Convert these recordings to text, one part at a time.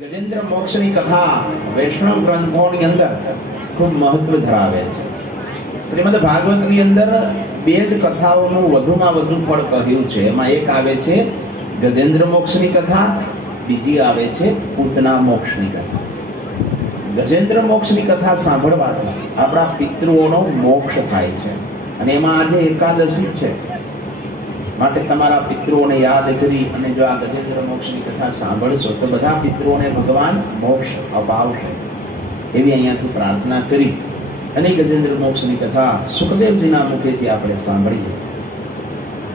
ગજેન્દ્ર મોક્ષની કથા વૈષ્ણવ ગ્રંથોની અંદર ખૂબ મહત્વ ધરાવે છે. શ્રીમદ ભાગવતની અંદર બે જ કથાઓનું વધુમાં વધુ ફળ કહ્યું છે. એમાં એક આવે છે ગજેન્દ્ર મોક્ષની કથા, બીજી આવે છે પૂતના મોક્ષની કથા. ગજેન્દ્ર મોક્ષની કથા સાંભળવાથી આપણા પિતૃઓનો મોક્ષ થાય છે અને એમાં આજે એકાદશી છે. માટે તમારા પિતૃઓને યાદ કરી અને જો આ ગજેન્દ્ર મોક્ષની કથા સાંભળશો તો બધા પિતૃઓને ભગવાન મોક્ષ અપાવશે એવી અહીંયાથી પ્રાર્થના કરી અને ગજેન્દ્ર મોક્ષની કથા સુખદેવજીના મુખેથી આપણે સાંભળીએ.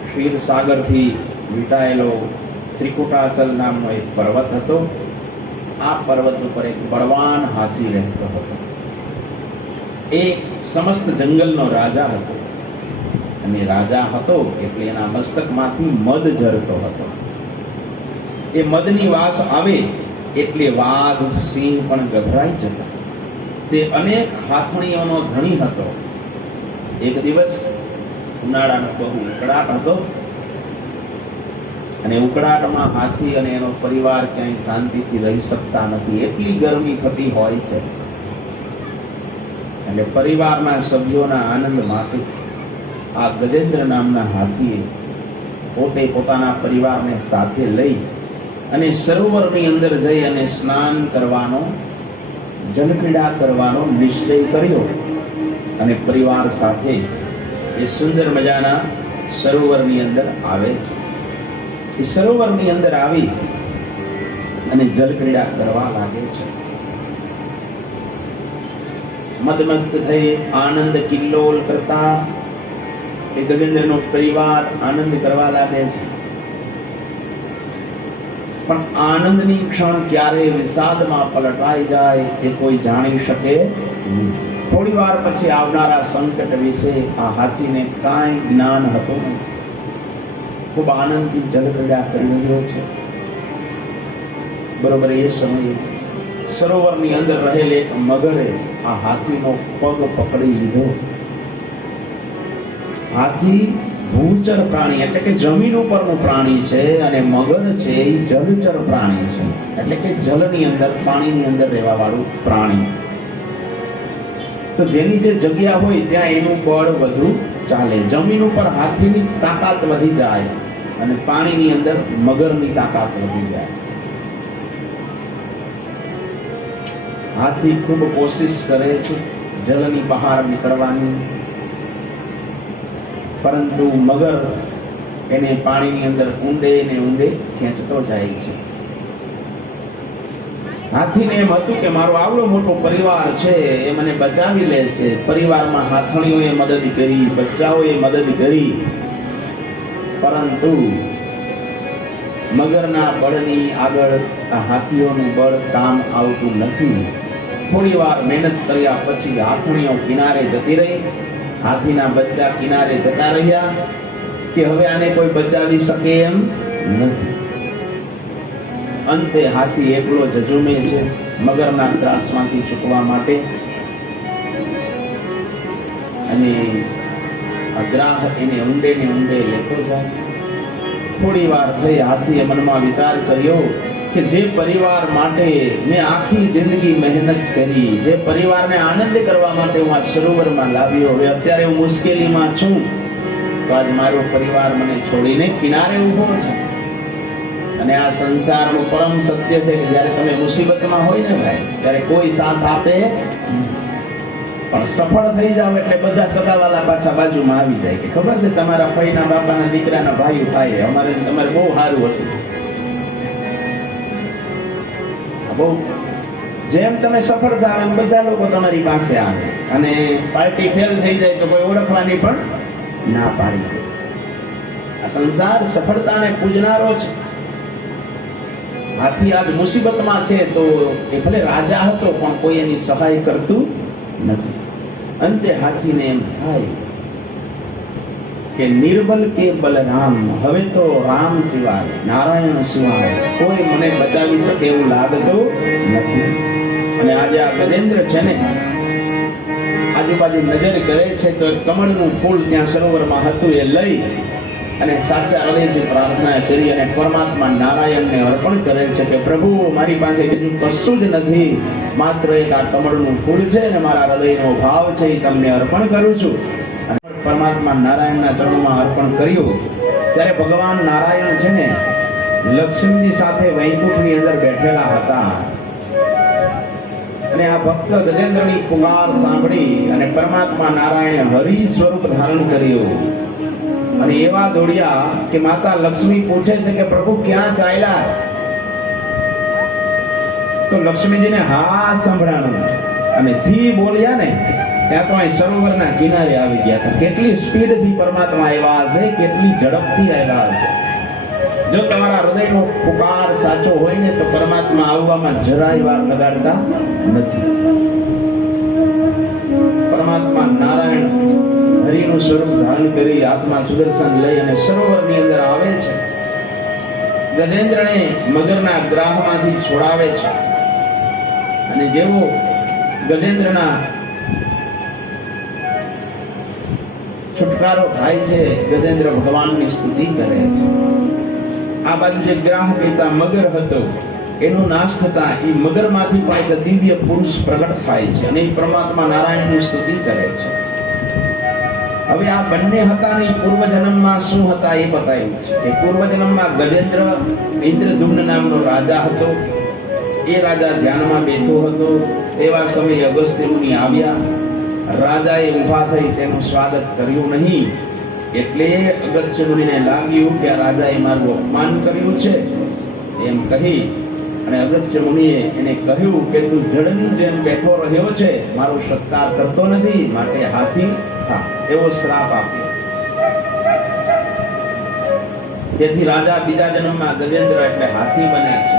ક્ષીર સાગરથી વીંટાયેલો ત્રિકુટાચલ નામનો એક પર્વત હતો. આ પર્વત ઉપર એક બળવાન હાથી રહેતો હતો. એ સમસ્ત જંગલનો રાજા હતો અને રાજા હતો એટલે એના મસ્તકમાંથી મધ ઝરતો હતો. એ મધની વાસ આવે એટલે વાઘ, સિંહ પણ ગભરાઈ જતા. તે અનેક હાથણીઓનો ધણી હતો. એક દિવસ ઉનાળાનો બહુ ઉકળાટ હતો અને ઉકળાટમાં હાથી અને એનો પરિવાર ક્યાંય શાંતિથી રહી શકતા નથી. એટલી ગરમી થતી હોય છે એટલે પરિવારના સભ્યોના આનંદ માટે આ ગજેન્દ્ર નામના હાથીએ પોતે પોતાના પરિવારને સાથે લઈ અને સરોવરની અંદર જઈ અને સ્નાન કરવાનો, જલક્રીડા કરવાનો નિશ્ચય કર્યો અને પરિવાર સાથે એ સુંદર મજાના સરોવરની અંદર આવે છે. એ સરોવરની અંદર આવી અને જલક્રીડા કરવા લાગે છે. મદમસ્ત થઈ આનંદ કિલ્લોલ કરતા એ ગજેન્દ્રનો પરિવાર આનંદ કરવા લાગે છે. પણ આનંદની ક્ષણ ક્યારે વિષાદમાં પલટાઈ જાય એ કોઈ જાણી શકે નહીં. થોડી વાર પછી આવનારા સંકટ વિશે આ હાથીને કાંઈ જ્ઞાન હતું નહીં. ખૂબ આનંદથી જલક્રીડા કરી રહ્યો છે. બરોબર એ સમયે સરોવરની અંદર રહેલ એક મગરે આ હાથીનો પગ પકડી લીધો. હાથી ભૂચર પ્રાણી એટલે કે જમીન ઉપરનું પ્રાણી છે અને મગર છે એ જલચર પ્રાણી છે એટલે કે જલની અંદર, પાણીની અંદર રહેવા વાળું પ્રાણી. તો જેની જે જગ્યા હોય ત્યાં એનું બળ વધુ ચાલે. જમીન ઉપર હાથીની તાકાત વધી જાય અને પાણીની અંદર મગરની તાકાત વધી જાય. હાથી ખૂબ કોશિશ કરે છે જલની બહાર નીકળવાની, પરંતુ મગર એને પાણીની અંદર ઊંડે ને ઊંડે ખેંચતો જાય છે. હાથીને એમ હતું કે મારો આવડો મોટો પરિવાર છે એ મને બચાવી લેશે. પરિવારમાં હાથણીઓએ મદદ કરી, બચ્ચાઓએ મદદ કરી, પરંતુ મગરના બળની આગળ આ હાથીઓનું બળ કામ આવતું નથી. થોડી વાર મહેનત કર્યા પછી હાથણીઓ કિનારે જતી રહી. હાથીના બચ્ચા કિનારે જતા રહ્યા કે હવે આને કોઈ બચાવી શકે એમ નથી. અંતે હાથી એકલો ઝઝુમે છે મગરના ત્રાસમાંથી છૂટવા માટે અને અગ્રાહ એને ઊંડે ને ઊંડે લેતો જાય. થોડી વાર થઈ હાથીએ મનમાં વિચાર કર્યો કે જે પરિવાર માટે મેં આખી જિંદગી મહેનત કરી, જે પરિવારને આનંદ કરવા માટે હું આ સરોવરમાં લાવ્યો, હવે અત્યારે હું મુશ્કેલીમાં છું તો આજ મારો પરિવાર મને છોડીને કિનારે ઊભો છે. અને આ સંસારનું પરમ સત્ય છે કે જ્યારે તમે મુસીબતમાં હોય ને ભાઈ ત્યારે કોઈ સાથ આપે પણ સફળ થઈ જાવ એટલે બધા સગાવાલા પાછા બાજુમાં આવી જાય કે ખબર છે તમારા ભાઈના બાપાના દીકરાના ભાઈ થાય, અમારે તમારે બહુ સારું હતું. બહુ જેમ તમે સફળ થાવ એમ બધા લોકો તમારી પાસે આવે અને પાર્ટી ફેલ થઈ જાય તો કોઈ ઓળખવાની પણ ના પાડી. આ સંસાર સફળતાને પૂજનારો છે. હાથી આજ મુસીબતમાં છે તો એ ભલે રાજા હતો પણ કોઈ એની સહાય કરતું નથી. અંતે હાથીને એમ થાય કે નિર્બલ કે બલરામ, હવે તો રામ સિવાય, નારાયણ સિવાય કોઈ મને બચાવી શકે એવું લાગતું નથી. અને આજે આ ગજેન્દ્ર છે ને આજુબાજુ નજર કરે છે તો કમળનું ફૂલ ત્યાં સરોવરમાં હતું એ લઈ અને સાચા હૃદયથી પ્રાર્થના કરી અને પરમાત્મા નારાયણને અર્પણ કરે છે કે પ્રભુ મારી પાસે બીજું કશું જ નથી, માત્ર એક આ કમળનું ફૂલ છે અને મારા હૃદયનો ભાવ છે એ તમને અર્પણ કરું છું. અને પરમાત્મા નારાયણના ચરણોમાં અર્પણ કર્યું ત્યારે ભગવાન નારાયણ છે ને લક્ષ્મીજી સાથે વૈકુંઠની અંદર બેઠેલા હતા અને આ ભક્ત ગજેન્દ્રની પુકાર સાંભળી અને પરમાત્મા નારાયણે હરિ સ્વરૂપ ધારણ કર્યું અને એવા દોડ્યા કે માતા લક્ષ્મી પૂછે છે કે પ્રભુ ક્યાં ચાલ્યા? તો લક્ષ્મીજીને હા સંભળાણું અને થી બોલ્યા ને ત્યાં તો અહીં સરોવરના કિનારે આવી ગયા હતા. કેટલી સ્પીડથી પરમાત્મા આવ્યા હશે, કેટલી ઝડપથી આવ્યા હશે. જો તમારા હૃદયનો પુકાર સાચો હોય ને તો પરમાત્મા આવવામાં જરાય વાર લગાડતા નથી. પરમાત્મા નારાયણ હરિનું સ્વરૂપ ધારણ કરી હાથમાં સુદર્શન લઈ અને સરોવરની અંદર આવે છે. ગજેન્દ્રને મગરના ગ્રાહમાંથી છોડાવે છે અને જેવો ગજેન્દ્રના છુટકારો થાય છે, ગજેન્દ્ર ભગવાનની સ્તુતિ કરે છે. આ બાજુ જે ગ્રાહ પિતા મગર હતો એનો નાશ થતા એ મગરમાંથી પણ એક દિવ્ય પુરુષ પ્રગટ થાય છે અને એ પરમાત્મા નારાયણની સ્તુતિ કરે છે. હવે આ બંને હતા ને પૂર્વજન્મમાં શું હતા એ બતાવ્યું છે કે પૂર્વજન્મમાં ગજેન્દ્ર ઇન્દ્રદ્યુમ્ન નામનો રાજા હતો. એ રાજા ધ્યાનમાં બેઠો હતો. તેવા સમયે અગસ્ત્ય મુનિ આવ્યા. રાજાએ ઊભા થઈ તેનું સ્વાગત કર્યું નહીં એટલે અગસ્ત્ય મુનિને લાગ્યું કે આ રાજાએ મારું અપમાન કર્યું છે એમ કહી અને અગસ્ત્ય મુનિએ એને કહ્યું કે તું જળની જેમ બેઠો રહ્યો છે, મારો સત્કાર કરતો નથી, માટે હાથી થા, એવો શ્રાપ આપ્યો. તેથી રાજા બીજા જન્મમાં ગજેન્દ્ર એટલે હાથી બને છે.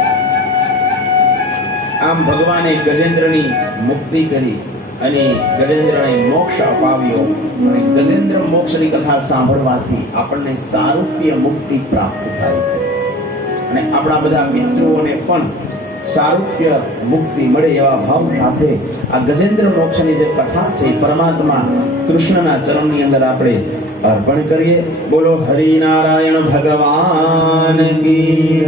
આમ ભગવાને ગજેન્દ્રની મુક્તિ કરી અને ગજેન્દ્રને મોક્ષ અપાવ્યો. અને ગજેન્દ્ર મોક્ષની કથા સાંભળવાથી આપણને સારૂપ્ય મુક્તિ પ્રાપ્ત થાય છે અને આપણા બધા મિત્રોને પણ સારૂપ્ય મુક્તિ મળે એવા ભાવ સાથે આ ગજેન્દ્ર મોક્ષની જે કથા છે એ પરમાત્મા કૃષ્ણના ચરણની અંદર આપણે અર્પણ કરીએ. બોલો હરિનારાયણ ભગવાન કી